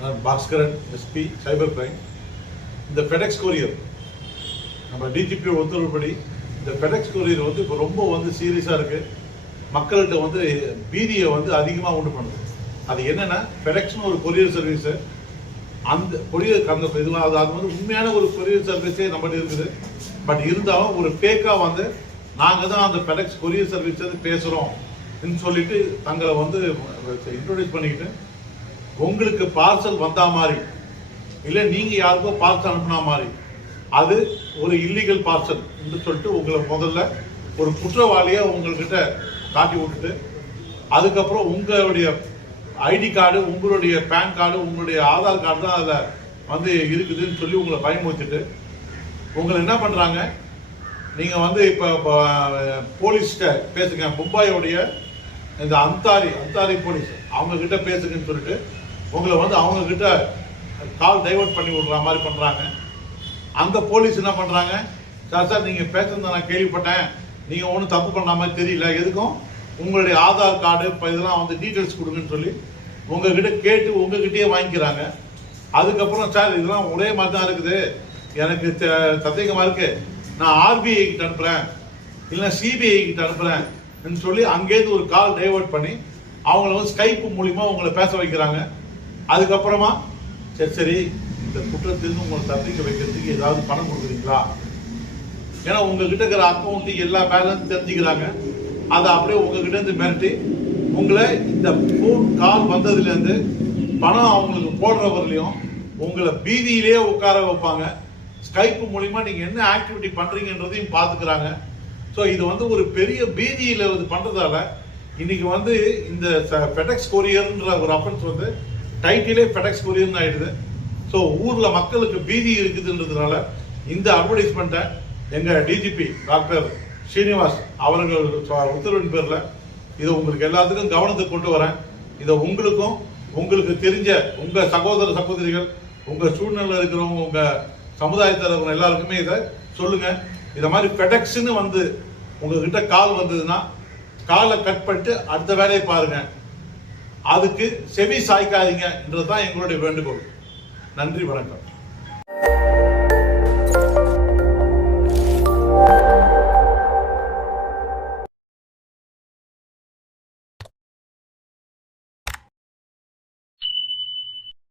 நான் Bhaskaran SP cyber crime இந்த FedEx courier நம்ம டிஜிபி உத்தரவுப்படி இந்த ஃபெடெக்ஸ் கொரியர் வந்து இப்போ ரொம்ப வந்து சீரியஸாக இருக்குது மக்கள்கிட்ட வந்து பீதியை வந்து அதிகமாக உண்டு பண்ணுது. அது என்னென்னா ஃபெடெக்ஸ்னு ஒரு கொரியர் சர்வீஸு அந்த கொரியர் அந்த இது அது அது வந்து உண்மையான ஒரு கொரியர் சர்வீஸே நம்மகிட்ட இருக்குது. பட் இருந்தாலும் ஒரு ஃபேக்காக வந்து நாங்கள் தான் அந்த ஃபெடெக்ஸ் கொரியர் சர்வீஸ் வந்து பேசுகிறோம் சொல்லிட்டு தங்களை வந்து இன்ட்ரோடியூஸ் பண்ணிக்கிட்டு உங்களுக்கு பார்சல் வந்தா மாதிரி. இல்லை நீங்கள் யாருக்கோ பார்சல் அனுப்புனா மாதிரி. அது ஒரு இல்லீகல் பார்சல் என்று சொல்லிட்டு உங்களை முதல்ல ஒரு குற்றவாளியை உங்கள்கிட்ட காட்டி விட்டுட்டு அதுக்கப்புறம் உங்களுடைய ஐடி கார்டு உங்களுடைய பேன் கார்டு உங்களுடைய ஆதார் கார்டு தான் அதில் வந்து இருக்குதுன்னு சொல்லி உங்களை பயமுறுத்திட்டு உங்களை என்ன பண்ணுறாங்க நீங்கள் வந்து இப்போ போலீஸ்கிட்ட பேசுங்க. மும்பாயோடைய இந்த அந்தாரி அந்தாரி போலீஸ் அவங்கக்கிட்ட பேசுங்கன்னு சொல்லிட்டு உங்களை வந்து அவங்க கிட்ட கால் டைவர்ட் பண்ணி விடுற மாதிரி பண்றாங்க. அந்த போலீஸ் என்ன பண்றாங்க? சார் சார் நீங்க பேசுறத நான் கேள்விப்பட்டேன். நீங்க ஒன்றும் தப்பு பண்ண மாதிரி தெரியல. எதுக்கும்? உங்களுடைய ஆதார் கார்டு இப்போ இதெல்லாம் வந்து டீட்டெயில்ஸ் கொடுங்கன்னு சொல்லி உங்ககிட்ட கேட்டு உங்ககிட்டயே வாங்கிக்கிறாங்க. அதுக்கப்புறம் சார் இதெல்லாம் ஒரே மாதிரி தான் இருக்குது. எனக்கு த- சந்தேகமா இருக்கு. நான் ஆர்பிஐ கிட்ட அனுப்புறேன். இல்லைன்னா சிபிஐ கிட்ட அனுப்புறேன். சொல்லி அங்கேருந்து ஒரு கால் டைவர்ட் பண்ணி அவங்கள வந்து ஸ்கைப் மூலியமா உங்களை பேச வைக்கிறாங்க. அதுக்கப்புறமா சரி சரி இந்த குற்றத்திலிருந்து உங்களை தப்பிக்க வைக்கிறதுக்கு ஏதாவது பணம் கொடுக்குறீங்களா? ஏன்னா உங்ககிட்ட இருக்கிற அக்கௌண்ட் எல்லா பேலன்ஸ் தெரிஞ்சுக்கிறாங்க. அதை அப்படியே உங்ககிட்ட இருந்து மிரட்டி உங்களை இந்த ஃபோன் கால் வந்ததுலேருந்து பணம் அவங்களுக்கு போடுறவர்லையும் உங்களை பீதியிலேயே உட்கார வைப்பாங்க. ஸ்கைப்பு மூலிமா நீங்கள் என்ன ஆக்டிவிட்டி பண்ணுறீங்கன்றதையும் பார்த்துக்கிறாங்க. ஸோ இது வந்து ஒரு பெரிய பீதியில் இது பண்ணுறதால இன்னைக்கு வந்து இந்த ஃபெடெக்ஸ் கொரியர்ன்ற ஒரு அஃபென்ஸ் வந்து டைட்டிலே ஃபெடெக்ஸ் கொரியர்னு ஆயிடுது. ஸோ ஊரில் மக்களுக்கு பீதி இருக்குதுன்றதுனால இந்த அட்வர்டைஸ்மெண்ட்டை எங்கள் டிஜிபி டாக்டர் ஸ்ரீனிவாஸ் அவர்கள் உத்தரவின் பேரில் இதை உங்களுக்கு எல்லாத்துக்கும் கவனத்துக்கு கொண்டு வரேன். இதை உங்களுக்கும் உங்களுக்கு தெரிஞ்ச உங்கள் சகோதர சகோதரிகள் உங்கள் சூழ்நிலையில் இருக்கிறவங்க உங்கள் சமுதாயத்தில் இருக்கிற எல்லாருக்குமே இதை சொல்லுங்கள் இதை மாதிரி ஃபெடெக்ஸ்னு வந்து உங்ககிட்ட கால் வந்ததுன்னா காலை கட் பண்ணிட்டு அடுத்த வேலையை பாருங்கள் அதுக்கு செவி சாய்க்காதீங்கன்றது தான் எங்களுடைய வேண்டுகோள். நன்றி வணக்கம்.